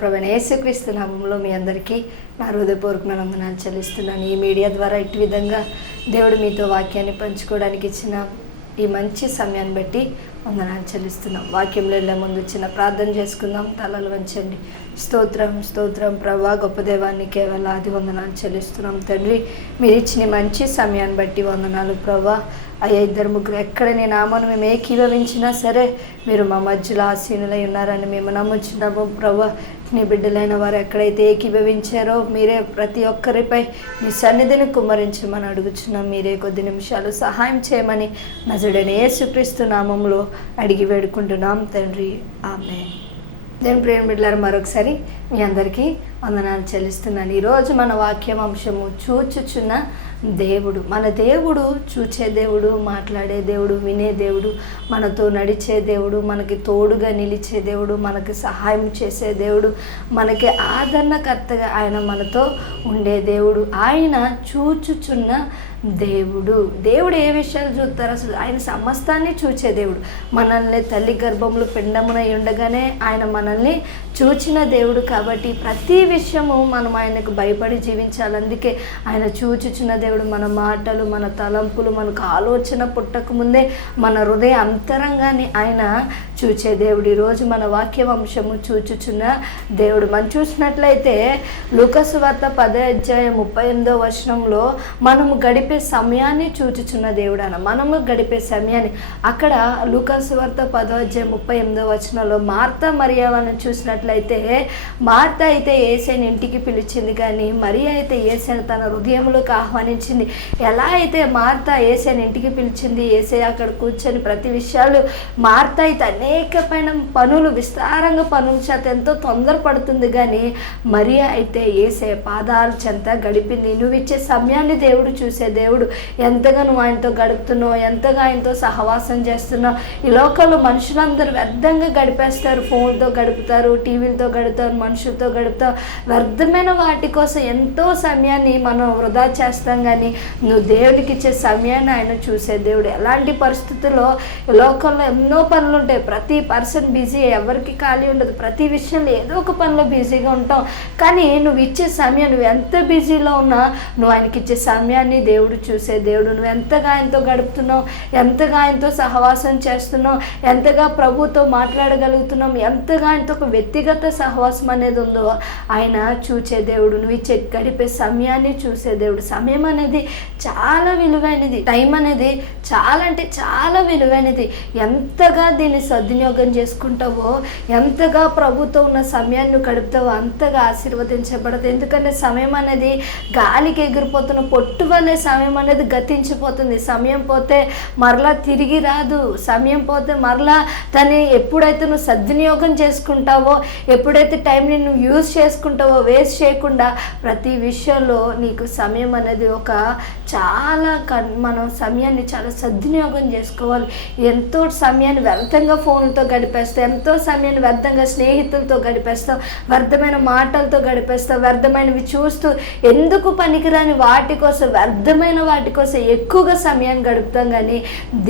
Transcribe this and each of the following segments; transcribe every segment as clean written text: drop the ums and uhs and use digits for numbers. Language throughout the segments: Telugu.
ప్రభువైన యేసుక్రీస్తు నామములో మీ అందరికీ నా హృదయపూర్వకమైన వందనాలు చెల్లిస్తున్నాను. ఈ మీడియా ద్వారా ఇటు విధంగా దేవుడు మీతో వాక్యాన్ని పంచుకోవడానికి ఇచ్చిన ఈ మంచి సమయాన్ని బట్టి వందనాలు చెల్లిస్తున్నాం. వాక్యంలో వెళ్ళే ముందు చిన్న ప్రార్థన చేసుకుందాం. తలలు వంచండి. స్తోత్రం స్తోత్రం ప్రభా, గొప్ప దేవాన్ని కేవలాది వందనాలు చెల్లిస్తున్నాం. తండ్రి, మీరు ఇచ్చిన మంచి సమయాన్ని బట్టి వందనాలు ప్రభా. అయ్యా, ఇద్దరు ముగ్గురు ఎక్కడ నీ నామాను మేము ఏకీభవించినా సరే మీరు మా మధ్యలో ఆసీనులై ఉన్నారని మేము నమ్ముచున్నాము ప్రభా. నీ బిడ్డలైన వారు ఎక్కడైతే ఏకీభవించారో మీరే ప్రతి ఒక్కరిపై మీ సన్నిధిని కుమ్మరించమని అడుగుచున్నాం. మీరే కొద్ది నిమిషాలు సహాయం చేయమని నజరుడైన యేసుక్రీస్తు నామములో అడిగి వేడుకుంటున్నాం తండ్రి, ఆమేన్. దేవుని ప్రేమ బిడ్డలారా, మరొకసారి మీ అందరికీ వందనాలు చెల్లిస్తున్నాను. ఈరోజు మన వాక్యం అంశము చూచుచున్న దేవుడు. మన దేవుడు చూచే దేవుడు, మాట్లాడే దేవుడు, వినే దేవుడు, మనతో నడిచే దేవుడు, మనకి తోడుగా నిలిచే దేవుడు, మనకి సహాయం చేసే దేవుడు, మనకి ఆదరణకర్తగా ఆయన మనతో ఉండే దేవుడు. ఆయన చూచుచున్న దేవుడు. దేవుడు ఏ విషయాలు చూస్తారు? అసలు ఆయన సమస్తాన్ని చూచే దేవుడు. మనల్ని తల్లి గర్భంలో పిండమునై ఉండగానే ఆయన మనల్ని చూచిన దేవుడు. కాబట్టి ప్రతి విషయము మనం ఆయనకు భయపడి జీవించాలి. అందుకే ఆయన చూచుచున్న దేవుడు. మన మాటలు, మన తలంపులు, మనకు ఆలోచన పుట్టక ముందే మన హృదయ అంతరంగాన్ని ఆయన చూచే దేవుడు. ఈరోజు మన వాక్య వంశము చూచుచున్న దేవుడు. మనం చూసినట్లయితే లూకా సువార్త 10:38 మనము గడిపే సమయాన్ని చూచుచున్న దేవుడు అన్న. మనము గడిపే సమయాన్ని అక్కడ లూకా సువార్త 10:38 మార్తా మరియాను చూసినట్లయితే మార్త అయితే యేసయ్యను ఇంటికి పిలిచింది, కానీ మరియ అయితే యేసయ్యను తన హృదయంలోకి ఆహ్వానించింది. ఎలా అయితే మార్త యేసయ్యను ఇంటికి పిలిచింది, యేసయ్య అక్కడ కూర్చొని ప్రతి విషయాలు, మార్త అయితే అనేకమైన పనులు, విస్తారంగా పనుల చేత ఎంతో తొందరపడుతుంది, కానీ మరియ అయితే యేసయ్య పాదాల చెంత గడిపింది. నువ్వు ఇచ్చే సమయాన్ని దేవుడు చూసే దేవుడు. ఎంతగా నువ్వు ఆయనతో గడుపుతున్నావు, ఎంతగా ఆయనతో సహవాసం చేస్తున్నావు. ఈ లోకంలో మనుషులందరూ వ్యర్థంగా గడిపేస్తారు. ఫోన్తో గడుపుతారు, టీవీలతో గడుపుతారు, మనుషులతో గడుపుతారు. వ్యర్థమైన వాటి కోసం ఎంతో సమయాన్ని మనం వృధా చేస్తాం, కానీ నువ్వు దేవునికి ఇచ్చే సమయాన్ని ఆయన చూసే దేవుడు. ఎలాంటి పరిస్థితుల్లో ఈ లోకంలో ఎన్నో పనులు ఉంటాయి. ప్రతి పర్సన్ బిజీ, ఎవరికి ఖాళీ ఉండదు. ప్రతి విషయంలో ఏదో ఒక పనిలో బిజీగా ఉంటాం, కానీ నువ్వు ఇచ్చే సమయం, నువ్వు ఎంత బిజీలో ఉన్నా నువ్వు ఆయనకి ఇచ్చే సమయాన్ని దేవుడు చూసే దేవుడు. నువ్వు ఎంతగా ఆయనతో గడుపుతున్నావు, ఎంతగా ఆయనతో సహవాసం చేస్తున్నావు, ఎంతగా ప్రభుతో మాట్లాడగలుగుతున్నావు, ఎంతగా ఆయనతో ఒక వ్యక్తిగత సహవాసం అనేది ఉందో ఆయన చూచే దేవుడు. నువ్వు ఇచ్చే గడిపే సమయాన్ని చూసే దేవుడు. సమయం అనేది చాలా విలువైనది. టైం అనేది చాలా అంటే చాలా విలువైనది. ఎంతగా దీన్ని సద్వినియోగం చేసుకుంటావో, ఎంతగా ప్రభుతో ఉన్న సమయాన్ని గడుపుతావో అంతగా ఆశీర్వదించబడదు. ఎందుకంటే సమయం అనేది గాలికి ఎగిరిపోతున్న పొట్టు వల్లే సమయం అనేది గతించిపోతుంది. సమయం పోతే మరలా తిరిగి రాదు. సమయం పోతే మరలా దాన్ని ఎప్పుడైతే నువ్వు సద్వినియోగం చేసుకుంటావో, ఎప్పుడైతే టైంని నువ్వు యూజ్ చేసుకుంటావో, వేస్ట్ చేయకుండా ప్రతి విషయంలో నీకు సమయం అనేది ఒక చాలా మనం సమయాన్ని చాలా సద్వినియోగం చేసుకోవాలి. ఎంతో సమయాన్ని వ్యర్థంగా ఫోన్లతో గడిపేస్తాం, ఎంతో సమయాన్ని వ్యర్థంగా స్నేహితులతో గడిపేస్తాం, వ్యర్థమైన మాటలతో గడిపేస్తాం, వ్యర్థమైనవి చూస్తూ ఎందుకు పనికిరాని వాటి కోసం, వ్యర్థమైన వాటి కోసం ఎక్కువగా సమయాన్ని గడుపుతాం, కానీ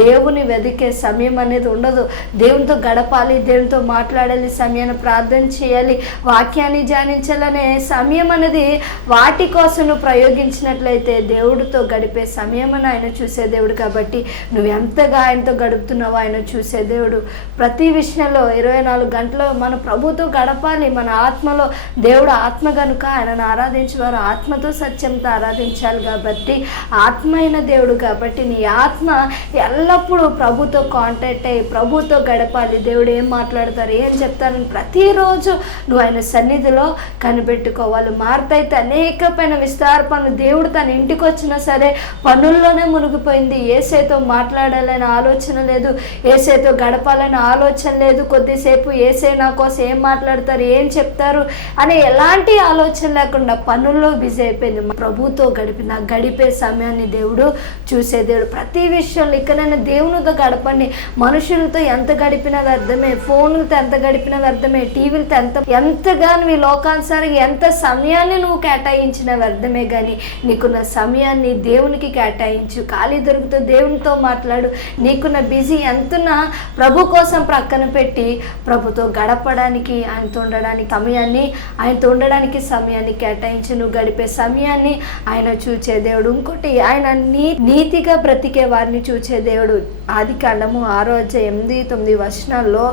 దేవుని వెతికే సమయం అనేది ఉండదు. దేవునితో గడపాలి, దేవునితో మాట్లాడాలి, సమయాన్ని ప్రార్థన చేయాలి, వాక్యాన్ని ధ్యానించాలనే సమయం అనేది వాటి కోసం నువ్వు ప్రయోగించినట్లయితే దేవుడితో గడిపే సమయం అని ఆయన చూసే దేవుడు. కాబట్టి నువ్వు ఎంతగా ఆయనతో గడుపుతున్నావో ఆయన చూసే దేవుడు. ప్రతి విషయంలో 24 గంటలు మన ప్రభుతో గడపాలి. మన ఆత్మలో, దేవుడు ఆత్మ కనుక ఆయనను ఆరాధించేవారు ఆత్మతో సత్యంతో ఆరాధించాలి. కాబట్టి ఆత్మ అయిన దేవుడు కాబట్టి నీ ఆత్మ ఎల్లప్పుడూ ప్రభుతో కాంటాక్ట్ అయ్యి ప్రభుతో గడపాలి. దేవుడు ఏం మాట్లాడతారు, ఏం చెప్తారని ప్రతిరోజు నువ్వు ఆయన సన్నిధిలో కనిపెట్టుకోవాలి. మార్త అయితే అనేకమైన విస్తార పనులు, దేవుడు తన ఇంటికి వచ్చినా సరే పనుల్లోనే మునిగిపోయింది. యేసయ్యతో మాట్లాడాలనే ఆలోచన లేదు, యేసయ్యతో గడపాలనే ఆలోచన లేదు. కొద్దిసేపు యేసయ్య నా కోసం ఏం మాట్లాడతారు, ఏం చెప్తారు అనే ఎలాంటి ఆలోచన లేకుండా పనుల్లో బిజీ అయిపోయింది. ప్రభుతో గడిపే సమయాన్ని దేవుడు చూసే దేవుడు. ప్రతి విషయంలో ఇక్కడైనా దేవునితో గడపండి. మనుషులతో ఎంత గడిపినా వ్యర్థమే, ఫోన్లతో ఎంత గడిపినా వ్యర్థమే, టీవీలతో ఎంతగా నువ్వు లోకానుసారంగా ఎంత సమయాన్ని నువ్వు కేటాయించిన వ్యర్థమే, కానీ నీకున్న సమయాన్ని దేవునికి కేటాయించు. ఖాళీ దొరుకుతూ దేవునితో మాట్లాడు. నీకున్న బిజీ ఎంతున్నా ప్రభు కోసం కోసం ప్రక్కన పెట్టి ప్రభుతో గడపడానికి, ఆయనతో ఉండడానికి సమయాన్ని కేటాయించి నువ్వు గడిపే సమయాన్ని ఆయన చూచే దేవుడు. ఇంకోటి, ఆయన నీతిగా బ్రతికే వారిని చూచే దేవుడు. ఆదికాండము 6:8-9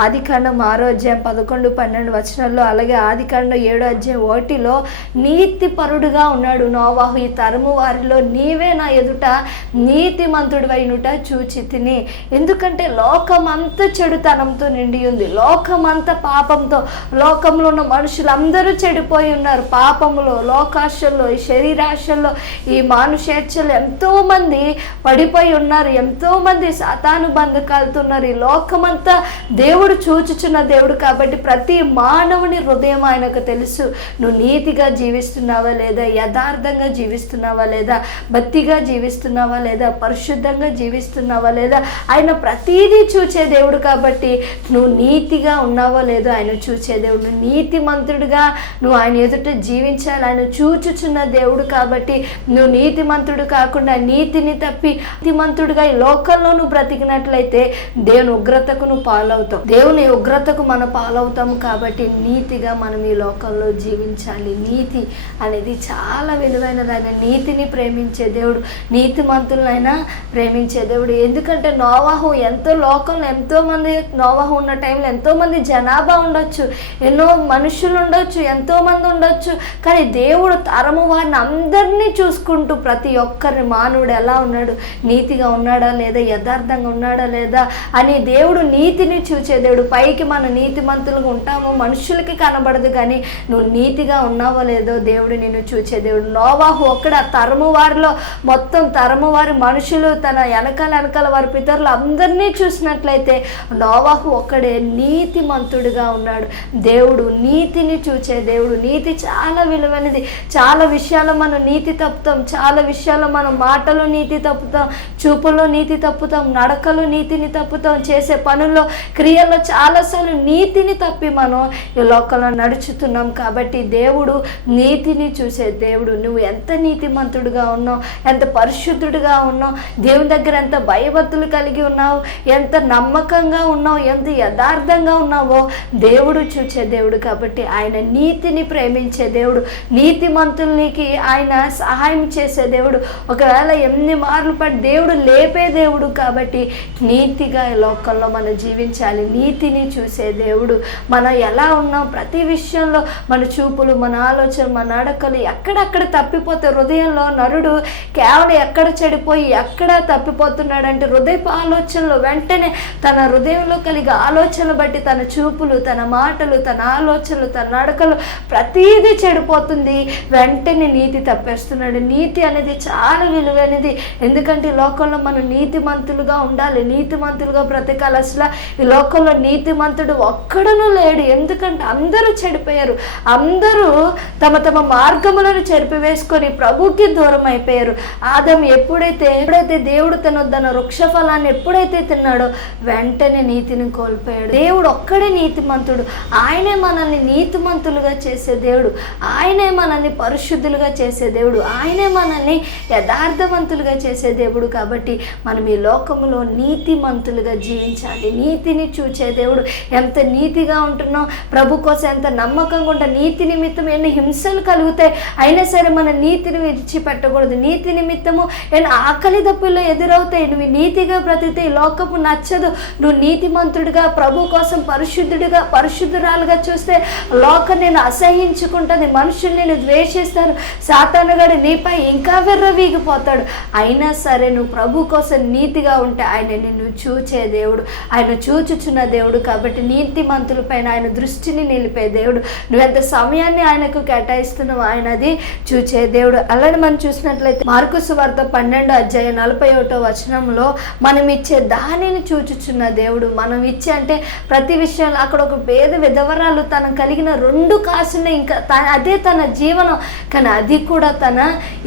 ఆదికాండం 6:11-12 అలాగే ఆదికాండం 7:1 నీతిపరుడుగా ఉన్నాడు నోవాహు. ఈ తరము వారిలో నీవే నా ఎదుట నీతిమంతుడు అయినుట చూచి తిని. ఎందుకంటే లోకమంతా చెడుతనంతో నిండి ఉంది, లోకమంతా పాపంతో, లోకంలో ఉన్న మనుషులందరూ చెడిపోయి ఉన్నారు. పాపములో, లోకాశల్లో, ఈ శరీరాశల్లో, ఈ మానుషేచ్ఛలు ఎంతో మంది పడిపోయి ఉన్నారు. ఎంతో మంది సాతాను బంధకాలతో ఉన్నారు. ఈ లోకమంతా దేవుడు చూచుచున్న దేవుడు కాబట్టి ప్రతి మానవుని హృదయం ఆయనకు తెలుసు. నువ్వు నీతిగా జీవిస్తున్నావా లేదా, యథార్థంగా జీవిస్తున్నావా లేదా, భక్తిగా జీవిస్తున్నావా లేదా, పరిశుద్ధంగా జీవిస్తున్నావా లేదా, ఆయన ప్రతీదీ చూచే దేవుడు కాబట్టి నువ్వు నీతిగా ఉన్నావో లేదో ఆయన చూచే దేవుడు. నువ్వు నీతిమంతుడిగా నువ్వు ఆయన ఎదుట జీవించాలి. ఆయన చూచుచున్న దేవుడు కాబట్టి నువ్వు నీతిమంతుడు కాకుండా నీతిని తప్పి నీతిమంతుడిగా ఈ లోకంలో నువ్వు బ్రతికినట్లయితే దేవుని ఉగ్రతకు నువ్వు పాలవుతావు. దేవుని ఉగ్రతకు మనం పాలవుతాము. కాబట్టి నీతిగా మనం ఈ లోకంలో జీవించాలి. నీతి అనేది చాలా విలువైనది. ఆయన నీతిని ప్రేమించే దేవుడు, నీతిమంతులైనా ప్రేమించే దేవుడు. ఎందుకంటే నోవాహు ఎంతోమంది నోవాహు ఉన్న టైంలో ఎంతోమంది జనాభా ఉండొచ్చు, ఎన్నో మనుషులు ఉండొచ్చు, ఎంతోమంది ఉండొచ్చు. కానీ దేవుడు తరము వారిని అందరినీ చూసుకుంటూ ప్రతి ఒక్కరిని మానవుడు ఎలా ఉన్నాడు, నీతిగా ఉన్నాడా లేదా, యథార్థంగా ఉన్నాడా లేదా అని దేవుడు నీతిని చూచే దేవుడు. పైకి మనం నీతిమంతులుగా ఉంటాము, మనుషులకి కనబడదు, కానీ నువ్వు నీతిగా ఉన్నావో లేదో దేవుడు నిన్ను చూచే దేవుడు. నోవాహు ఒక్కడ తరము వారిలో మొత్తం తరము వారి మనుషులు తన వెనకాల వారి పితరులు అందరినీ చూసినట్లయితే నోవాహు ఒక్కడే నీతిమంతుడిగా ఉన్నాడు. దేవుడు నీతిని చూచే దేవుడు. నీతి చాలా విలువైనది. చాలా విషయాల్లో మనం నీతి తప్పుతాం, చాలా విషయాల్లో మనం మాటలో నీతి తప్పుతాం, చూపుల్లో నీతి తప్పుతాం, నడకలో నీతిని తప్పుతాం, చేసే పనుల్లో, క్రియల్లో చాలాసార్లు నీతిని తప్పి మనం ఈ లోకంలో నడుచుతున్నాం. కాబట్టి దేవుడు నీతిని చూసే దేవుడు. నువ్వు ఎంత నీతిమంతుడిగా ఉన్నావు, ఎంత పరిశుద్ధుడిగా ఉన్నావు, దేవుని దగ్గర ఎంత భయభక్తులు కలిగి ఉన్నావు, ఎంత నమ్మకంగా ఉన్నావు, ఎంత యథార్థంగా ఉన్నావో దేవుడు చూచే దేవుడు. కాబట్టి ఆయన నీతిని ప్రేమించే దేవుడు, నీతిమంతులకి ఆయన సహాయం చేసే దేవుడు. ఒకవేళ ఎన్ని మార్లు పడి దేవుడు లేపే దేవుడు. కాబట్టి నీతిగా ఈ లోకంలో మనం జీవించాలి. నీతిని చూసే దేవుడు. మనం ఎలా ఉన్నాం, ప్రతి విషయంలో మన చూపులు, మన ఆలోచన, మన నడకలు ఎక్కడెక్కడ తప్పిపోతే హృదయంలో నరుడు కేవలం ఎక్కడ చెడిపోయి ఎక్కడ తప్పిపోతున్నాడంటే హృదయపు ఆలోచనలు వెంటనే తన హృదయంలో కలిగే ఆలోచనలు బట్టి తన చూపులు, తన మాటలు, తన ఆలోచనలు, తన నడకలు ప్రతీదీ చెడిపోతుంది. వెంటనే నీతి తప్పేస్తున్నాడు. నీతి అనేది చాలా విలువైనది. ఎందుకంటే ఈ లోకంలో మనం నీతిమంతులుగా ఉండాలి, నీతిమంతులుగా బ్రతకాలి. అసలు ఈ లోకంలో నీతిమంతుడు ఒక్కడనూ లేడు. ఎందుకంటే అందరూ చెడిపోయారు. అందరూ తమ మార్గములను చెరిపివేసుకొని ప్రభుకి దూరం అయిపోయారు. ఆదాము ఎప్పుడైతే దేవుడు తన వృక్ష ఫలాన్ని ఎప్పుడైతే తిన్నాడో వెంటనే నీతిని కోల్పోయాడు. దేవుడు ఒక్కడే నీతిమంతుడు. ఆయనే మనల్ని నీతిమంతులుగా చేసే దేవుడు. ఆయనే మనల్ని పరిశుద్ధులుగా చేసే దేవుడు. ఆయనే మనల్ని యథార్థవంతులుగా చేసే దేవుడు. కాబట్టి మనం ఈ లోకములో నీతిమంతులుగా జీవించాలి. నీతిని చూచే దేవుడు. ఎంత నీతిగా ఉంటున్నాం, ప్రభు కోసం ఎంత నమ్మకంగా ఉంటాం. నీతి నిమిత్తం ఎన్ని హింసలు కలుగుతాయి, అయినా సరే మన నీతిని విడిచిపెట్టకూడదు. నీతి నిమిత్తము ఎన్ని ఆకలి దప్పుల్లో ఎదురవుతాయి. నువ్వు నీతిగా బ్రతికితే ఈ లోకపు నచ్చదు. నువ్వు నీతిమంతుడిగా ప్రభు కోసం పరిశుద్ధురాలుగా చూస్తే లోకం నేను అసహించుకుంటుంది, మనుషులు నేను ద్వేషిస్తారు, సాతానుగాడు నీపై ఇంకా విర్రవీగిపోతాడు. అయినా సరే నువ్వు ప్రభు కోసం నీతిగా ఉంటే ఆయన నిన్ను చూచే దేవుడు, ఆయన చూచుచున్న దేవుడు. కాబట్టి నీతిమంతుల పైన ఆయన దృష్టిని నిలిపే దేవుడు. నువ్వెంత సమయాన్ని ఆయనకు కేటాయిస్తున్నావు, ఆయన అది చూచే దేవుడు. అలానే మనం చూసినట్లయితే మార్కు సువార్త 12:41 మనం ఇచ్చే దానిని చూచుచున్న దేవుడు. మనం ఇచ్చే అంటే ప్రతి విషయంలో అక్కడ ఒక పేద విధవరాలు తన కలిగిన 2 కాసులు ఇంకా అదే తన జీవనం, కానీ అది కూడా తన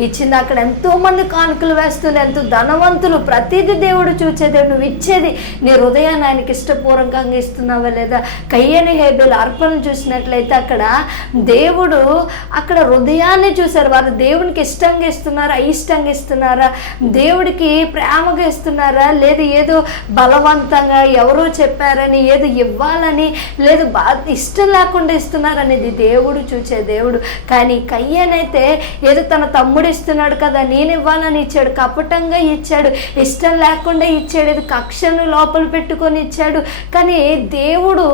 ఇచ్చింది. అక్కడ ఎంతో మంది కానుకలు వేస్తుంది, ఎంతో ధనవంతులు, ప్రతిదీ దేవుడు చూచే దేవుడు. నువ్వు ఇచ్చేది నీ హృదయాన్ని ఆయనకి ఇష్టపూర్వకంగా ఇష్టపూర్వకంగా ఇస్తున్నావా లేదా? కయ్యను హేబేలు అర్పణను చూసినట్లయితే అక్కడ దేవుడు అక్కడ హృదయాన్ని చూశారు. వారు దేవునికి ఇష్టంగా ఇస్తున్నారా, అయిష్టంగా ఇస్తున్నారా, దేవుడికి ప్రేమగా ఇస్తున్నారా, లేదు ఏదో బలవంతంగా ఎవరో చెప్పారని ఏదో ఇవ్వాలని, లేదు ఇష్టం లేకుండా ఇస్తున్నారనేది దేవుడు చూసే దేవుడు. కానీ కయ్యనైతే ఏదో తన తమ్ముడు ఇస్తున్నాడు కదా నేను ఇవ్వాలని ఇచ్చాడు, కపటంగా ఇచ్చాడు, ఇష్టం లేకుండా ఇచ్చాడు, ఏదో కక్షను లోపల పెట్టుకొని ఇచ్చాడు. కానీ దేవుడు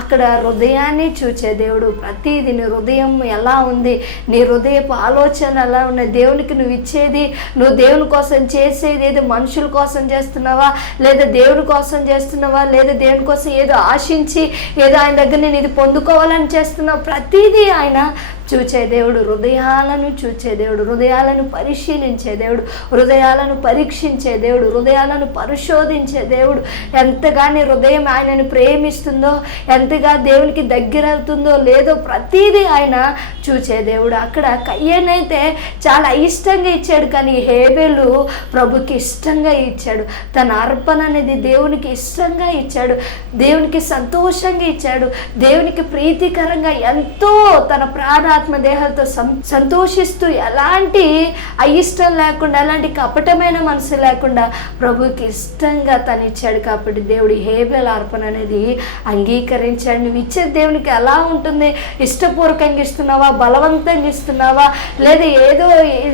అక్కడ హృదయాన్ని చూసే దేవుడు. ప్రతిదీ నీ హృదయం ఎలా ఉంది, నీ హృదయపు ఆలోచన ఎలా ఉన్నాయి, దేవునికి నువ్వు ఇచ్చేది, నువ్వు దేవుని కోసం చేసేది ఏదో మనుషుల కోసం చేస్తున్నావా, లేదా దేవుని కోసం చేస్తున్నావా, లేదా దేవుని కోసం ఏదో ఆశించి ఏదో ఆయన దగ్గర నేను ఇది పొందుకోవాలని చేస్తున్నావు, ప్రతిదీ ఆయన చూచే దేవుడు. హృదయాలను చూచే దేవుడు, హృదయాలను పరిశీలించే దేవుడు, హృదయాలను పరీక్షించే దేవుడు, హృదయాలను పరిశోధించే దేవుడు. ఎంతగా నీ హృదయం ఆయనను ప్రేమిస్తుందో, ఎంతగా దేవునికి దగ్గర అవుతుందో లేదో ప్రతిదీ ఆయన చూచే దేవుడు. అక్కడ కయ్యనైతే చాలా ఇష్టంగా ఇచ్చాడు, కానీ హేబేలు ప్రభుకి ఇష్టంగా ఇచ్చాడు. తన అర్పణ అనేది దేవునికి ఇష్టంగా ఇచ్చాడు, దేవునికి సంతోషంగా ఇచ్చాడు, దేవునికి ప్రీతికరంగా ఎంతో తన ప్రాణాత్మ దేహాలతో సంతోషిస్తూ ఎలాంటి అయిష్టం లేకుండా, ఎలాంటి కపటమైన మనసు లేకుండా ప్రభుకి ఇష్టంగా తను ఇచ్చాడు. కాబట్టి దేవుడు హేబేలు అర్పణ అనేది అంగీకరించాడు. నువ్వు ఇచ్చే దేవునికి ఎలా ఉంటుంది? ఇష్టపూర్వకంగా ఇస్తున్నావా, బలవంతంగా ఇస్తున్నావా, లేదా ఏదో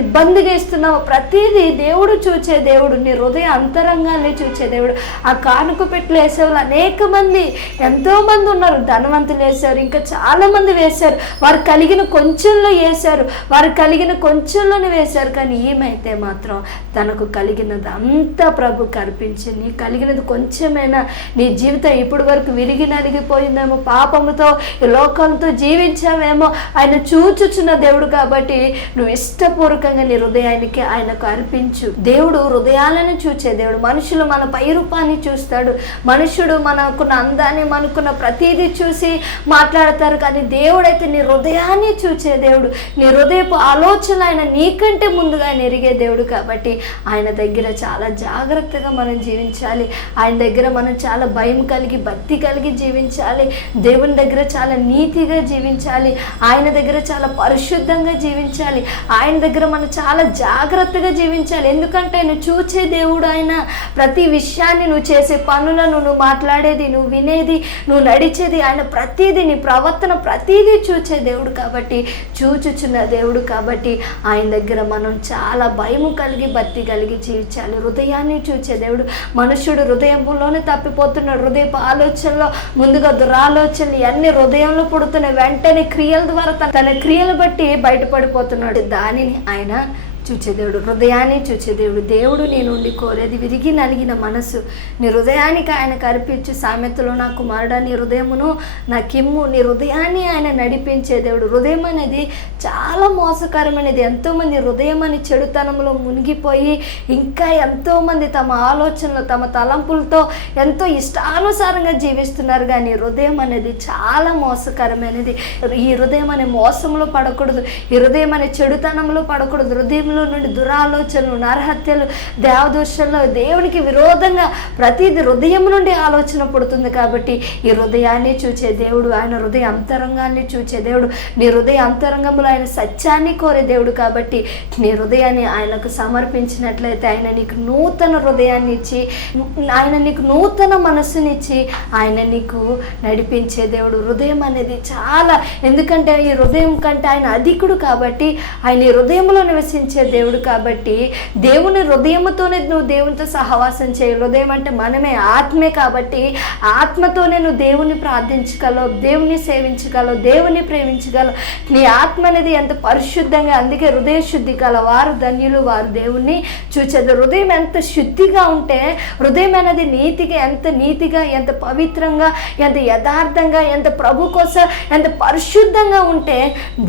ఇబ్బందిగా ఇస్తున్నావా, ప్రతిదీ దేవుడు చూచే దేవుడు. నీ హృదయ అంతరంగాన్ని చూచే దేవుడు. ఆ కానుక పెట్టులు వేసేవాళ్ళు అనేక మంది, ఎంతో మంది ఉన్నారు. ధనవంతులు వేశారు, ఇంకా చాలా మంది వేశారు, వారు కలిగిన కొంచెంలో వేశారు, వారు కలిగిన కొంచెంలోనే వేశారు. కానీ ఈమెయితే మాత్రం తనకు కలిగినది అంతా ప్రభుకి అర్పించింది. నీ కలిగినది కొంచెమైనా, నీ జీవితం ఇప్పటి వరకు విరిగి నలిగిపోయిందేమో, పాపముతో ఈ లోకంతో జీవించావేమో, ఆయన చూచుచున్న దేవుడు. కాబట్టి నువ్వు ఇష్టపూర్వకంగా నీ హృదయానికి ఆయనకు అర్పించు. దేవుడు హృదయాలను చూచే దేవుడు. మనుషులు మన పై రూపాన్ని చూస్తాడు, మనుషుడు మనకున్న అందాన్ని, మనకున్న ప్రతిదీ చూసి మాట్లాడతారు. కానీ దేవుడైతే నీ హృదయాన్ని చూచే దేవుడు. నీ హృదయపు ఆలోచన ఆయన నీకంటే ముందుగా ఆయన ఎరిగే దేవుడు. కాబట్టి ఆయన దగ్గర చాలా జాగ్రత్తగా మనం జీవించాలి. ఆయన దగ్గర మనం చాలా భయం కలిగి, భక్తి కలిగి జీవించాలి. దేవుని దగ్గర చాలా నీతిగా జీవించాలి. ఆయన దగ్గర చాలా పరిశుద్ధంగా జీవించాలి. ఆయన దగ్గర మనం చాలా జాగ్రత్తగా జీవించాలి. ఎందుకంటే ఆయన చూచే దేవుడు. ఆయన ప్రతి విషయాన్ని, నువ్వు చేసే పనులను, నువ్వు మాట్లాడేది, నువ్వు వినేది, నువ్వు నడిచేది, ఆయన ప్రతిదీ, నీ ప్రవర్తన ప్రతిదీ చూచే దేవుడు. కాబట్టి చూచుచున్న దేవుడు. కాబట్టి ఆయన దగ్గర మనం చాలా భయము కలిగి, భక్తి కలిగి జీవించాలి. హృదయాన్ని చూచే దేవుడు. మనుష్యుడు హృదయంలోనే తప్పిపోతున్నాడు. హృదయపు ఆలోచనలో ముందుగా దురాలోచనలు అన్ని హృదయంలో పుడుతున్నాయి. వెంటనే క్రియల ద్వారా తన క్రియలు బట్టి బయటపడిపోతున్నాడు. దానిని ఆయన చూచే దేవుడు. హృదయాన్ని చూచే దేవుడు. దేవుడు నీ నుండి కోరేది విరిగి నలిగిన మనసు. నీ హృదయానికి ఆయనకు అర్పించు. సామెతలో నా కుమారుడా నీ హృదయమును నాకిమ్ము. నీ హృదయాన్ని ఆయన నడిపించే దేవుడు. హృదయం అనేది చాలా మోసకరమైనది. ఎంతోమంది హృదయం అని చెడుతనంలో మునిగిపోయి ఇంకా ఎంతోమంది తమ ఆలోచనలు, తమ తలంపులతో ఎంతో ఇష్టానుసారంగా జీవిస్తున్నారు. కానీ హృదయం అనేది చాలా మోసకరమైనది. ఈ హృదయం అనే మోసంలో పడకూడదు. ఈ హృదయం అనే చెడుతనంలో పడకూడదు. హృదయం నుండి దురాలోచనలు, నరహత్యలు, దేవదూషణలు, దేవునికి విరోధంగా ప్రతిది హృదయం నుండి ఆలోచన పుడుతుంది. కాబట్టి ఈ హృదయాన్ని చూచే దేవుడు. ఆయన హృదయ అంతరంగాన్ని చూచే దేవుడు. నీ హృదయ అంతరంగంలో ఆయన సత్యాన్ని కోరే దేవుడు. కాబట్టి నీ హృదయాన్ని ఆయనకు సమర్పించినట్లయితే ఆయన నీకు నూతన హృదయాన్ని ఇచ్చి, ఆయన నీకు నూతన మనస్సునిచ్చి ఆయన నీకు నడిపించే దేవుడు. హృదయం అనేది చాలా, ఎందుకంటే ఈ హృదయం కంటే ఆయన అధికుడు. కాబట్టి ఆయన ఈ హృదయంలో నివసించే దేవుడు. కాబట్టి దేవుని హృదయంతోనే నువ్వు దేవునితో సహవాసం చేయాలి. హృదయం అంటే మనమే, ఆత్మే. కాబట్టి ఆత్మతోనే నువ్వు దేవుని ప్రార్థించగలవు, దేవుని సేవించగలవు, దేవుని ప్రేమించగలవు. నీ ఆత్మ అనేది ఎంత పరిశుద్ధంగా, అందుకే హృదయ శుద్ధి గల వారు ధన్యులు, వారు దేవుణ్ణి చూచేది. హృదయం ఎంత శుద్ధిగా ఉంటే, హృదయం అనేది ఎంత నీతిగా, ఎంత పవిత్రంగా, ఎంత యథార్థంగా, ఎంత ప్రభు కోసం ఎంత పరిశుద్ధంగా ఉంటే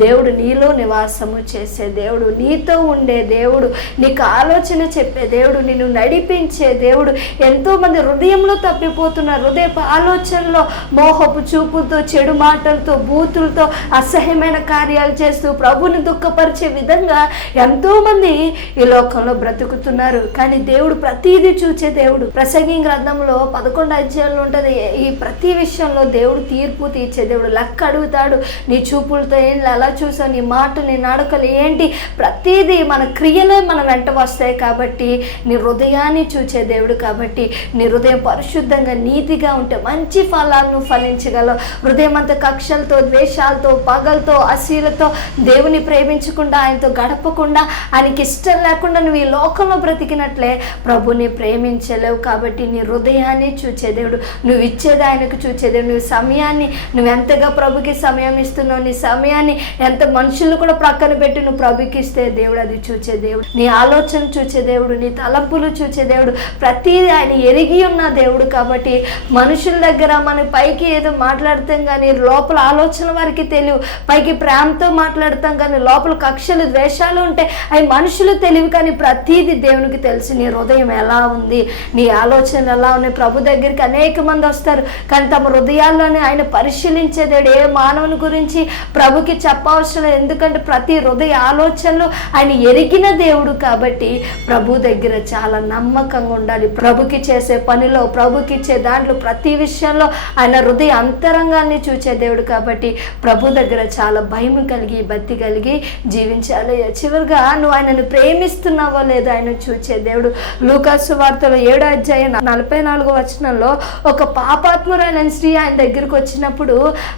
దేవుడు నీలో నివాసము చేసే దేవుడు, నీతో ఉండే దేవుడు, నీకు ఆలోచన చెప్పే దేవుడు, నిన్ను నడిపించే దేవుడు. ఎంతోమంది హృదయంలో తప్పిపోతున్నారు. హృదయపు ఆలోచనలో మోహపు చూపులతో, చెడు మాటలతో, బూతులతో, అసహ్యమైన కార్యాలు చేస్తూ చేస్తూ ప్రభుని దుఃఖపరిచే విధంగా ఎంతోమంది ఈ లోకంలో బ్రతుకుతున్నారు. కానీ దేవుడు ప్రతిదీ చూచే దేవుడు. ప్రసంగి గ్రంథంలో 11 అధ్యాయంలో ఉంటుంది. ఈ ప్రతి విషయంలో దేవుడు తీర్పు తీర్చే దేవుడు. లెక్క అడుగుతాడు. నీ చూపులతో ఏంటి ఎలా చూసావు, నీ మాట నీ నడకలు ఏంటి, ప్రతిదీ మన క్రియలే మన వెంట వస్తాయి. కాబట్టి నీ హృదయాన్ని చూచే దేవుడు. కాబట్టి నీ హృదయం పరిశుద్ధంగా నీతిగా ఉంటే మంచి ఫలాలను ఫలించగలవు. హృదయం అంతా కక్షలతో, ద్వేషాలతో, పగలతో, అసూయలతో దేవుని ప్రేమించకుండా, ఆయనతో గడపకుండా, ఆయనకి ఇష్టం లేకుండా నువ్వు ఈ లోకంలో బ్రతికినట్లే ప్రభుని ప్రేమించలేవు. కాబట్టి నీ హృదయాన్ని చూచే దేవుడు. నువ్వు ఇచ్చేది ఆయనకు చూచే దేవుడు. నువ్వు సమయాన్ని, నువ్వు ఎంతగా ప్రభుకి సమయం ఇస్తున్నావు, నీ సమయాన్ని ఎంత మనుషులను కూడా ప్రక్కన పెట్టి నువ్వు ప్రభుకి ఇస్తే దేవుడు అది చూచే దేవుడు. నీ ఆలోచన చూచే దేవుడు, నీ తలంపులు చూచే దేవుడు. ప్రతిదీ ఆయన ఎరిగి ఉన్న దేవుడు. కాబట్టి మనుషుల దగ్గర మన పైకి ఏదో మాట్లాడతాం కానీ లోపల ఆలోచన వారికి తెలియవు. పైకి ప్రేమతో మాట్లాడతాం కానీ లోపల కక్షలు, ద్వేషాలు ఉంటాయి. అవి మనుషులు తెలివి. కానీ ప్రతిదీ దేవునికి తెలుసు. నీ హృదయం ఎలా ఉంది, నీ ఆలోచనలు ఎలా ఉన్నాయి. ప్రభు దగ్గరికి అనేక మంది వస్తారు కానీ తమ హృదయాల్లోనే ఆయన పరిశీలించేదేడు. ఏ మానవుని గురించి ప్రభుకి చెప్పవసరం లేదు. ఎందుకంటే ప్రతి హృదయ ఆలోచనలు ఆయన ఎరిగిన దేవుడు. కాబట్టి ప్రభు దగ్గర చాలా నమ్మకంగా ఉండాలి. ప్రభుకి చేసే పనిలో, ప్రభుకి ఇచ్చే దాంట్లో, ప్రతి విషయంలో ఆయన హృదయ అంతరంగాన్ని చూచే దేవుడు. కాబట్టి ప్రభు దగ్గర చాలా భయం కలిగి, భక్తి కలిగి జీవించాలి. చివరిగా నువ్వు ఆయనను ప్రేమిస్తున్నావో లేదో ఆయన చూచే దేవుడు. లూకాసు వార్తలో 7వ అధ్యాయం 44వ వచనంలో ఒక పాపాత్మురైన స్త్రీ ఆయన దగ్గరకు వచ్చినప్పుడు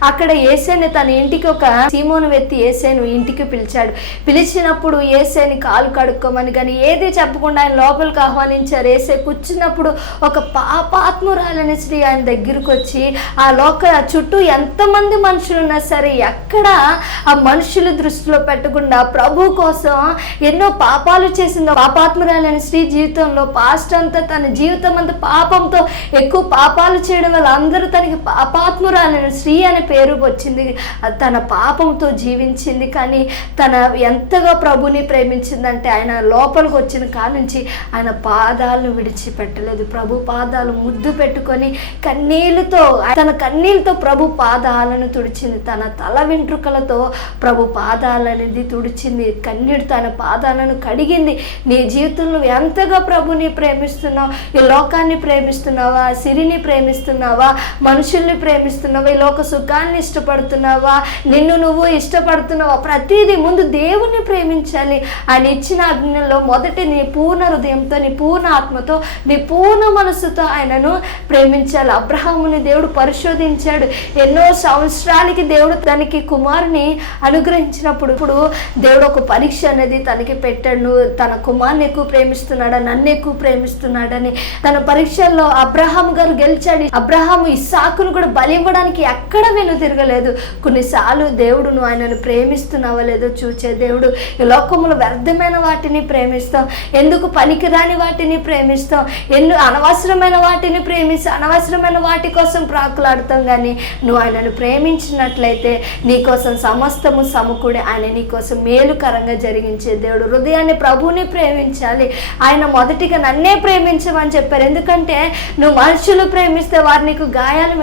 అక్కడ యేసేని తన ఇంటికి ఒక సీమోను వ్యక్తి యేసేను ఇంటికి పిలిచాడు. పిలిచినప్పుడు యేసేని కాలు కడుక్కోమని కానీ ఏది చెప్పకుండా ఆయన లోపలికి ఆహ్వానించారు. యేసే కూర్చున్నప్పుడు ఒక పాపాత్మురాలైన స్త్రీ ఆయన దగ్గరకు వచ్చి ఆ చుట్టూ ఎంతమంది మనుషులు ఉన్నా సరే ఎక్కడ ఆ మనుషుల దృష్టిలో పెట్టకుండా ప్రభు కోసం ఎన్నో పాపాలు చేసింది. పాపాత్మురాలైన స్త్రీ జీవితంలో పాస్ట్ అంతా తన జీవితం అంతా పాపంతో, ఎక్కువ పాపాలు చేయడం వల్ల అందరూ తనకి పాపాత్మురాలైన స్త్రీ అనే పేరు వచ్చింది. తన పాపంతో జీవించింది. కానీ తన ఎంతగా ప్రభుని ప్రేమించిందంటే ఆయన లోపలికి వచ్చిన కాడ నుంచి ఆయన పాదాలను విడిచిపెట్టలేదు. ప్రభు పాదాలు ముద్దు పెట్టుకొని కన్నీళ్ళతో, తన కన్నీళ్ళతో ప్రభు పాదాలను తుడిచింది. తన తల వెంట్రుకలతో ప్రభు పాదాలనేది తుడిచింది. కన్నీడు తన పాదాలను కడిగింది. నీ జీవితంలో ఎంతగా ప్రభుని ప్రేమిస్తున్నావు? ఈ లోకాన్ని ప్రేమిస్తున్నావా? సిరిని ప్రేమిస్తున్నావా? మనుషుల్ని ప్రేమిస్తున్నావా? ఈ లోక సుఖాన్ని ఇష్టపడుతున్నావా? నిన్ను నువ్వు ఇష్టపడుతున్నావా? ప్రతిదీ ముందు దేవుణ్ణి ప్రేమించాలి. ఆయన ఇచ్చిన ఆజ్ఞలో మొదటి నీ పూర్ణ హృదయంతో, నీ పూర్ణ ఆత్మతో, నీ పూర్ణ మనసుతో ఆయనను ప్రేమించాలి. అబ్రహాముని దేవుడు పరిశోధించాడు. ఎన్నో సంవత్సరాలకి దేవుడు తనకి కుమారుని అనుగ్రహించినప్పుడు దేవుడు ఒక పరీక్ష అనేది తనకి పెట్టాడు. తన కుమారుని ఎక్కువ ప్రేమిస్తున్నాడా, నన్ను ఎక్కువ ప్రేమిస్తున్నాడని. తన పరీక్షల్లో అబ్రహాము గారు గెలిచాడు. అబ్రహాము ఇస్సాకును కూడా బలి ఇవ్వడానికి ఎక్కడ వెనుతిరగలేదు. కొన్నిసార్లు దేవుడు నువ్వు ఆయనను ప్రేమిస్తున్నావా లేదో చూచే దేవుడు. ఈ లోకంలో వ్యర్థమైన వాటిని ప్రేమిస్తాం, ఎందుకు పనికిరాని వాటిని ప్రేమిస్తాం, ఎన్నో అనవసరమైన వాటిని ప్రేమిస్తాం, అనవసరమైన వాటి కోసం ప్రాకులాడుతాం. కానీ నువ్వు ఆయనను ప్రేమించినట్లయితే నీకోసం సమస్తము సమకూడి ఆయన నీకోసం మేలుకరంగా జరిగించే దేవుడు. హృదయాన్ని ప్రభువుని ప్రేమించాలి. ఆయన మొదటిగా నన్నే ప్రేమించమని చెప్పారు. ఎందుకంటే నువ్వు మనుషులు ప్రేమిస్తే వారు నీకు గాయాలు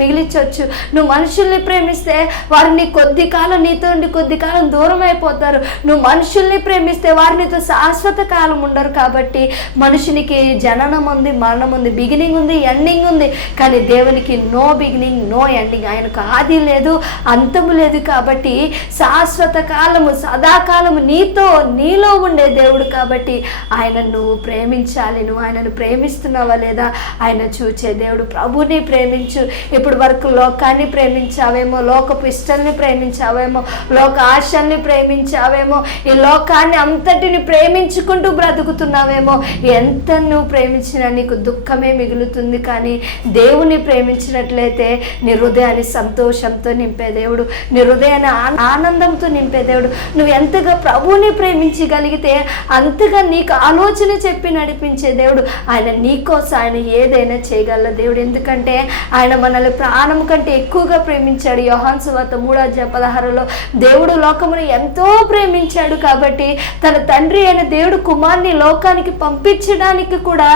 మిగిలించవచ్చు. నువ్వు మనుషుల్ని ప్రేమిస్తే వారు నీ కొద్ది కాలం నీతో ఉండి కొద్ది కాలం దూరం అయిపోతారు. నువ్వు మనుషుల్ని ప్రేమిస్తే వారు నీతో శాశ్వత కాలం ఉండరు. కాబట్టి మనుషునికి జననం ఉంది, మరణం ఉంది, బిగినింగ్ ఉంది, ఎండింగ్ ఉంది. కానీ దేవునికి నో బిగినింగ్, నో ఎండింగ్. ఆయనకు ఆది లేదు, అంతము లేదు. కాబట్టి శాశ్వత కాలము, సదాకాలము నీలో ఉండే దేవుడు. కాబట్టి ఆయన నువ్వు ప్రేమించాలి. నువ్వు ఆయనను ప్రేమిస్తున్నావా లేదా ఆయన చూచే దేవుడు. ప్రభుని ప్రేమించు. ఇప్పుడు వరకు లోకాన్ని ప్రేమించావేమో, లోకపు ఇష్టాన్ని ప్రేమించావేమో, లోక ఆశల్ని ప్రేమించావేమో, ఈ లోకాన్ని అంతటిని ప్రేమించుకుంటూ బ్రతుకుతున్నావేమో. ఎంత నువ్వు ప్రేమించినా నీకు దుఃఖమే మిగులుతుంది. కానీ దేవుని ప్రేమించినట్లయితే నీ హృదయాన్ని సంతోషంతో నింపే దేవుడు, నీ హృదయాన్ని ఆనందంతో నింపే దేవుడు. నువ్వు ఎంతగా ప్రభువుని ప్రేమించగలిగితే అంతగా నీకు ఆలోచన చెప్పి నడిపించే దేవుడు. ఆయన నీకోసం ఆయన ఏదైనా చేయగల దేవుడు. ఎందుకంటే ఆయన మనల్ని ప్రాణం కంటే ఎక్కువగా ప్రేమించాడు. యోహాను సువార్త 3:16 దేవుడు లోకమును ఎంతో ప్రేమించాడు. కాబట్టి తన తండ్రి అయిన దేవుడు కుమారుని లోకానికి పంపించడానికి కూడా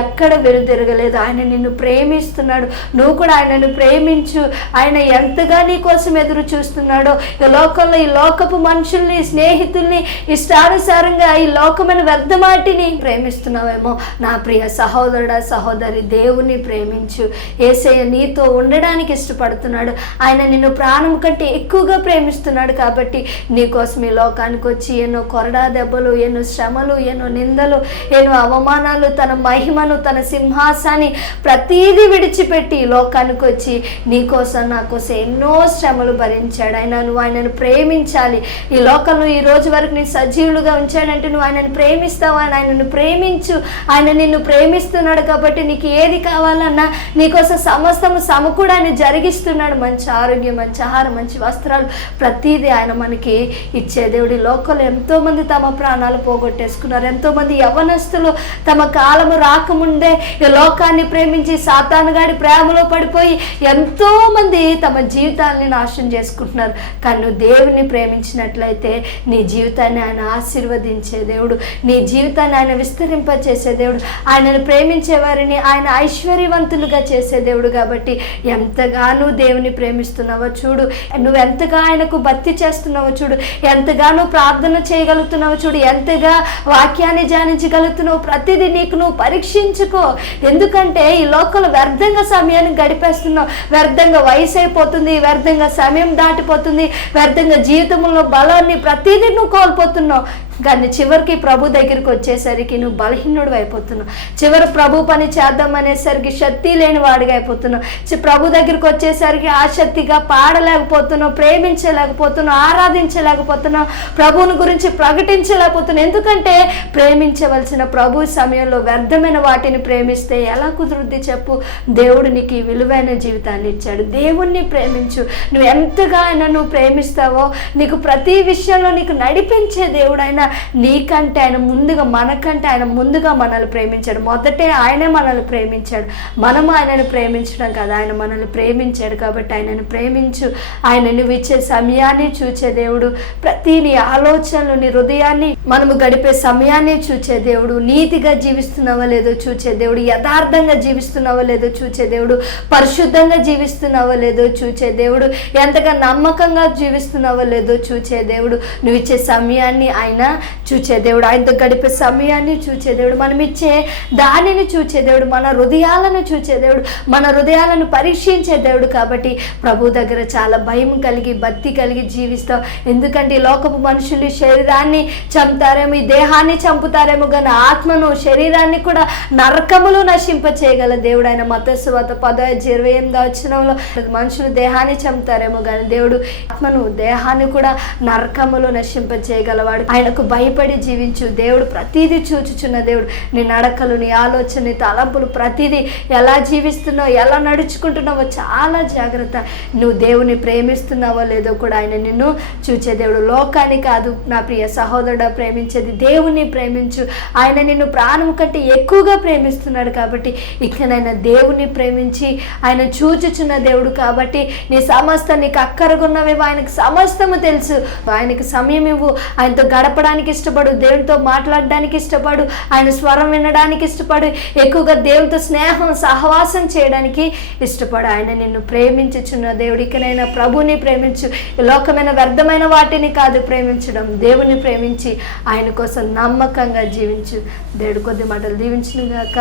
ఎక్కడ వెనుతిరగలేదు. ఆయన నిన్ను ప్రేమిస్తున్నాడు. నువ్వు కూడా ఆయనను ప్రేమించు. ఆయన ఎంతగా నీ కోసం ఎదురు చూస్తున్నాడో. లోక లోకంలో ఈ లోకపు మనుషుల్ని, స్నేహితుల్ని, ఇష్టానుసారంగా ఈ లోకమైన వ్యర్థమాటిని ప్రేమిస్తున్నావేమో. నా ప్రియ సహోదరుడా, సహోదరి, దేవుని ప్రేమించు. యేసయ్య నీతో ఉండడానికి ఇష్టపడుతున్నాడు. ఆయన నిన్ను ప్రాణం కంటే ఎక్కువగా ప్రేమిస్తున్నాడు. కాబట్టి నీకోసం ఈ లోకానికి వచ్చి ఎన్నో కొరడా దెబ్బలు, ఎన్నో శ్రమలు, ఎన్నో నిందలు, ఎన్నో అవమానాలు, తన మహిమను, తన సింహాసాన్ని ప్రతీదీ విడిచిపెట్టి ఈ లోకానికి వచ్చి నీకోసం, నా కోసం ఎన్నో శ్రమలు భరించాడు. నువ్వు ఆయనను ప్రేమించాలి. ఈ లోకంలో ఈ రోజు వరకు నీ సజీవులుగా ఉంచాడంటే నువ్వు ఆయనను ప్రేమిస్తావా? ఆయనను ప్రేమించు. ఆయన నిన్ను ప్రేమిస్తున్నాడు కాబట్టి నీకు ఏది కావాలన్నా నీకోసం సమస్తము సమకూడాన్ని జరిగిస్తున్నాడు. మంచి ఆరోగ్యం, మంచి ఆహారం, మంచి వస్త్రాలు, ప్రతీది ఆయన మనకి ఇచ్చే దేవుడి. లోకంలో ఎంతోమంది తమ ప్రాణాలు పోగొట్టేసుకున్నారు. ఎంతోమంది యవ్వనస్తులు తమ కాలము రాకముందే ఈ లోకాన్ని ప్రేమించి సాతానుగాడి ప్రేమలో పడిపోయి ఎంతోమంది తమ జీవితాన్ని నాశనం చేసుకుంటున్నారు. కానీ నువ్వు దేవుని ప్రేమించినట్లయితే నీ జీవితాన్ని ఆయన ఆశీర్వదించే దేవుడు, నీ జీవితాన్ని ఆయన విస్తరింపచేసే దేవుడు, ఆయనను ప్రేమించే వారిని ఆయన ఐశ్వర్యవంతులుగా చేసే దేవుడు. కాబట్టి ఎంతగా నువ్వు దేవుని ప్రేమిస్తున్నావో చూడు, నువ్వు ఎంతగా ఆయనకు భక్తి చేస్తున్నావో చూడు, ఎంతగా నువ్వు ప్రార్థన చేయగలుగుతున్నావో చూడు, ఎంతగా వాక్యాన్ని ధ్యానించగలుగుతున్నావు. ప్రతిదీ నీకు నువ్వు పరీక్షించుకో. ఎందుకంటే ఈ లోకంలో వ్యర్థంగా సమయాన్ని గడిపేస్తున్నావు. వ్యర్థంగా వయసు అయిపోతుంది, వ్యర్థంగా సమయం దాటిపోతుంది, వ్యర్థంగా జీవితంలో బలాన్ని ప్రతిదీ నువ్వు కోల్పోతున్నావు. కానీ చివరికి ప్రభు దగ్గరికి వచ్చేసరికి నువ్వు బలహీనుడు అయిపోతున్నావు. చివరి ప్రభు పని చేద్దాం అనేసరికి శక్తి లేని వాడిగా అయిపోతున్నావు. ప్రభు దగ్గరికి వచ్చేసరికి ఆసక్తిగా పాడలేకపోతున్నావు, ప్రేమించలేకపోతున్నావు, ఆరాధించలేకపోతున్నావు, ప్రభువుని గురించి ప్రకటించలేకపోతున్నావు. ఎందుకంటే ప్రేమించవలసిన ప్రభు సమయంలో వ్యర్థమైన వాటిని ప్రేమిస్తే ఎలా కుదురుద్ది చెప్పు? దేవుడు నీకు ఈ విలువైన జీవితాన్ని ఇచ్చాడు. దేవుణ్ణి ప్రేమించు. నువ్వు ఎంతగా ఆయన నువ్వు ప్రేమిస్తావో నీకు ప్రతి విషయంలో నీకు నడిపించే దేవుడు ఆయన. నీకంటే ఆయన ముందుగా, మనకంటే ఆయన ముందుగా మనల్ని ప్రేమించాడు. మొదటే ఆయనే మనల్ని ప్రేమించాడు. మనము ఆయనను ప్రేమించడం కదా, ఆయన మనల్ని ప్రేమించాడు. కాబట్టి ఆయనను ప్రేమించు. ఆయన నువ్వు ఇచ్చే సమయాన్ని చూచే దేవుడు. ప్రతి నీ ఆలోచనలు, నీ హృదయాన్ని, మనము గడిపే సమయాన్ని చూచే దేవుడు. నీతిగా జీవిస్తున్నావో లేదో చూచే దేవుడు, యథార్థంగా జీవిస్తున్నావో లేదో చూచే దేవుడు, పరిశుద్ధంగా జీవిస్తున్నావో లేదో చూచే దేవుడు, ఎంతగా నమ్మకంగా జీవిస్తున్నావో లేదో చూచే దేవుడు. నువ్వు ఇచ్చే సమయాన్ని ఆయన చూచే దేవుడు, ఆయనతో గడిపే సమయాన్ని చూచే దేవుడు, మనం ఇచ్చే దానిని చూచే దేవుడు, మన హృదయాలను చూచే దేవుడు, మన హృదయాలను పరీక్షించే దేవుడు. కాబట్టి ప్రభు దగ్గర చాలా భయం కలిగి, భక్తి కలిగి జీవిస్తాం. ఎందుకంటే ఈ లోకపు మనుషులు శరీరాన్ని చంపుతారేమో, ఈ దేహాన్ని చంపుతారేమో, కానీ ఆత్మను, శరీరాన్ని కూడా నరకములు నశింప చేయగల దేవుడు ఆయన. మత్తయి సువార్త 10:28 మనుషులు దేహాన్ని చంపుతారేమో కానీ దేవుడు ఆత్మను, దేహాన్ని కూడా నరకములు నశింప చేయగలవాడు. ఆయనకు భయపడి జీవించు. దేవుడు ప్రతిదీ చూచుచున్న దేవుడు. నీ నడకలు, నీ ఆలోచన, నీ తలంపులు ప్రతిదీ ఎలా జీవిస్తున్నావో, ఎలా నడుచుకుంటున్నావో చాలా జాగ్రత్త. నువ్వు దేవుని ప్రేమిస్తున్నావో లేదో కూడా ఆయన నిన్ను చూచే దేవుడు. లోకాన్ని కాదు నా ప్రియ సహోదరుడు ప్రేమించేది, దేవుని ప్రేమించు. ఆయన నిన్ను ప్రాణం కంటే ఎక్కువగా ప్రేమిస్తున్నాడు. కాబట్టి ఇకనైనా దేవుని ప్రేమించి ఆయన చూచుచున్న దేవుడు. కాబట్టి నీ సమస్త, నీకు అక్కరగున్నవేమో ఆయనకు సమస్తము తెలుసు. ఆయనకు సమయం ఇవ్వు. ఆయనతో గడపడానికి ఇష్టపడు, దేవునితో మాట్లాడడానికి ఇష్టపడు, ఆయన స్వరం వినడానికి ఇష్టపడు, ఎక్కువగా దేవునితో స్నేహం, సహవాసం చేయడానికి ఇష్టపడు. ఆయన నిన్ను ప్రేమించుచున్న దేవుడు. ఇకనైనా ప్రభుని ప్రేమించు. లోకమైన వ్యర్థమైన వాటిని కాదు ప్రేమించడం, దేవుని ప్రేమించి ఆయన కోసం నమ్మకంగా జీవించు. దేవుడు కొద్ది మాటలు దీవించునుగాక.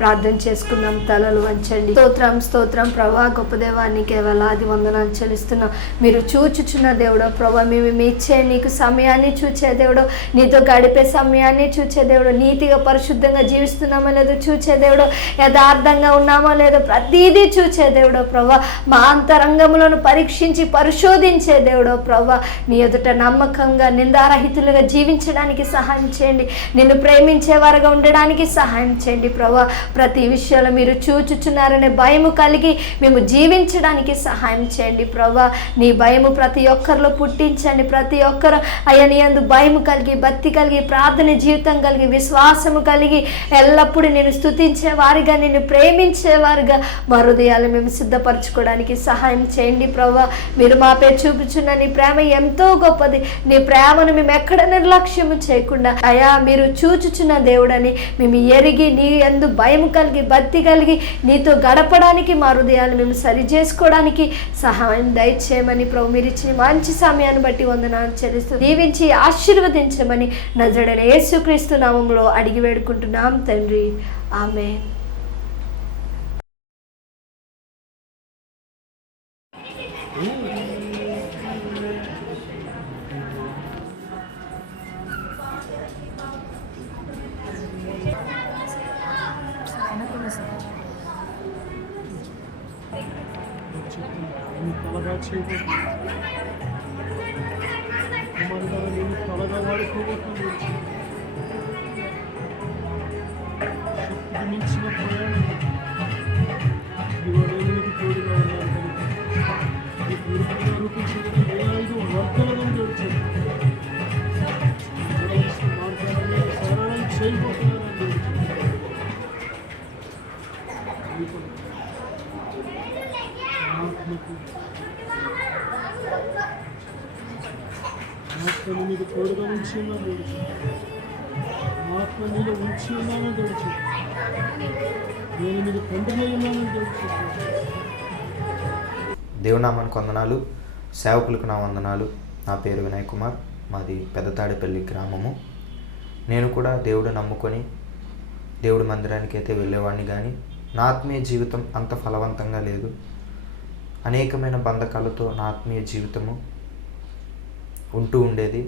ప్రార్థన చేసుకుందాం. తలలు వంచండి. స్తోత్రం, స్తోత్రం ప్రభా, గొప్ప దేవానికి వేలాది వందనాలు చెల్లిస్తున్నాం. మీరు చూచుచున్న దేవుడో ప్రభా, మేము ఇచ్చే నీకు సమయాన్ని చూచే దేవుడు, నీతో గడిపే సమయాన్ని చూచే దేవుడు, నీతిగా పరిశుద్ధంగా జీవిస్తున్నామో లేదో చూచే దేవుడు, యథార్థంగా ఉన్నామో లేదో ప్రతిదీ చూచే దేవుడో ప్రభా, మా అంతరంగములను పరీక్షించి పరిశోధించే దేవుడో ప్రభా, నీ ఎదుట నమ్మకంగా నిందారహితులుగా జీవించడానికి సహాయం చేయండి. నిన్ను ప్రేమించేవారుగా ఉండడానికి సహాయం చేయండి ప్రభా. ప్రతి విషయంలో మీరు చూచుచున్నారనే భయము కలిగి మేము జీవించడానికి సహాయం చేయండి ప్రభా. నీ భయము ప్రతి ఒక్కరిలో పుట్టించండి. ప్రతి ఒక్కరు అయ్యా నీ యందు భయము కలిగి, భక్తి కలిగి, ప్రార్థన జీవితం కలిగి, విశ్వాసము కలిగి, ఎల్లప్పుడూ నేను స్తుతించే వారిగా, నిన్ను ప్రేమించేవారుగా మా హృదయాలు మేము సిద్ధపరచుకోవడానికి సహాయం చేయండి ప్రభా. మీరు మాపై చూపుచున్న నీ ప్రేమ ఎంతో గొప్పది. నీ ప్రేమను మేము ఎక్కడ నిర్లక్ష్యము చేయకుండా అయ్యా మీరు చూచుచున్న దేవుడని మేము ఎరిగి నీ యందు భయం కలిగి, భక్తి కలిగి నీతో గడపడానికి, మా హృదయాన్ని మేము సరి చేసుకోవడానికి సహాయం దయచేయమని ప్రభు మీరు ఇచ్చిన మంచి సమయాన్ని బట్టి వందనాలు చెల్లిస్తూ దీవించి ఆశీర్వదించమని నజరుడైన యేసుక్రీస్తు నామములో అడిగి వేడుకుంటున్నాం తండ్రి. ఆమేన్. మీకు తోడుగా ఉంచి ఉన్నాను, ఆత్మ మీద ఉంచి ఉన్నానని తెలుసు. నేను మీకు తండ్రిగా ఉన్నానని తెలుసు. దేవునామానికి వందనాలు, సేవకులకు నా వందనాలు. నా పేరు వినయ్ కుమార్, మాది పెద్దతాడేపల్లి గ్రామము. నేను కూడా దేవుడు నమ్ముకొని దేవుడి మందిరానికి అయితే వెళ్ళేవాడిని, కానీ నా ఆత్మీయ జీవితం అంత ఫలవంతంగా లేదు. అనేకమైన బంధకాలతో నా ఆత్మీయ జీవితము ఉంటూ ఉండేది.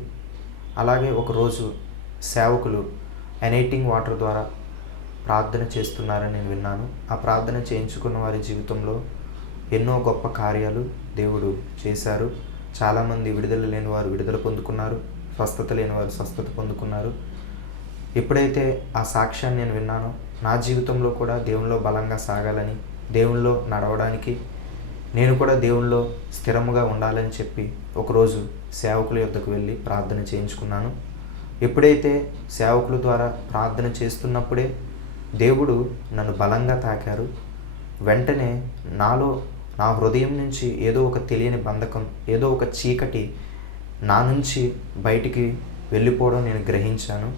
అలాగే ఒకరోజు సేవకులు ఎనైటింగ్ వాటర్ ద్వారా ప్రార్థన చేస్తున్నారని నేను విన్నాను. ఆ ప్రార్థన చేయించుకున్న వారి జీవితంలో ఎన్నో గొప్ప కార్యాలు దేవుడు చేశారు. చాలామంది విడుదల లేని వారు విడుదల పొందుకున్నారు, స్వస్థత లేని వారు స్వస్థత పొందుకున్నారు. ఎప్పుడైతే ఆ సాక్ష్యాన్ని నేను విన్నానో నా జీవితంలో కూడా దేవునిలో బలంగా సాగాలని, దేవునిలో నడవడానికి, నేను కూడా దేవునిలో స్థిరముగా ఉండాలని చెప్పి ఒకరోజు సేవకుల యొద్దకు వెళ్ళి ప్రార్థన చేయించుకున్నాను. ఎప్పుడైతే సేవకుల ద్వారా ప్రార్థన చేస్తున్నప్పుడే దేవుడు నన్ను బలంగా తాకారు. వెంటనే నాలో, నా హృదయం నుంచి ఏదో ఒక తెలియని బంధకం, ఏదో ఒక చీకటి నా నుంచి బయటికి వెళ్ళిపోవడం నేను గ్రహించాను.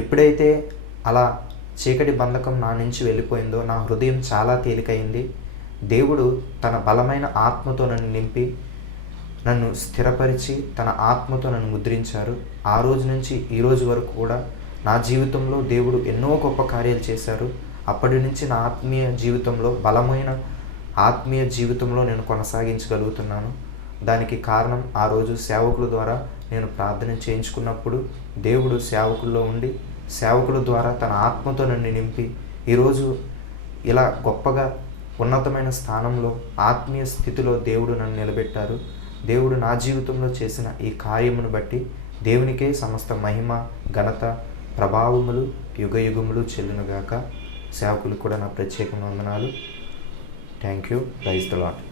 ఎప్పుడైతే అలా చీకటి బంధకం నా నుంచి వెళ్ళిపోయిందో నా హృదయం చాలా తేలికైంది. దేవుడు తన బలమైన ఆత్మతో నన్ను నింపి నన్ను స్థిరపరిచి తన ఆత్మతో నన్ను ముద్రించారు. ఆ రోజు నుంచి ఈ రోజు వరకు కూడా నా జీవితంలో దేవుడు ఎన్నో గొప్ప కార్యాలు చేశారు. అప్పటి నుంచి నా ఆత్మీయ జీవితంలో, బలమైన ఆత్మీయ జీవితంలో నేను కొనసాగించగలుగుతున్నాను. దానికి కారణం ఆ రోజు సేవకుల ద్వారా నేను ప్రార్థన చేయించుకున్నప్పుడు దేవుడు సేవకుల్లో ఉండి సేవకుల ద్వారా తన ఆత్మతో నన్ను నింపి ఈరోజు ఇలా గొప్పగా ఉన్నతమైన స్థానంలో, ఆత్మీయ స్థితిలో దేవుడు నన్ను నిలబెట్టారు. దేవుడు నా జీవితంలో చేసిన ఈ కార్యమును బట్టి దేవునికే సమస్త మహిమ, ఘనత, ప్రభావములు యుగయుగములు చెల్లునుగాక. సేవకులకు కూడా నా ప్రత్యేక వందనాలు. Thank you. Praise the lord.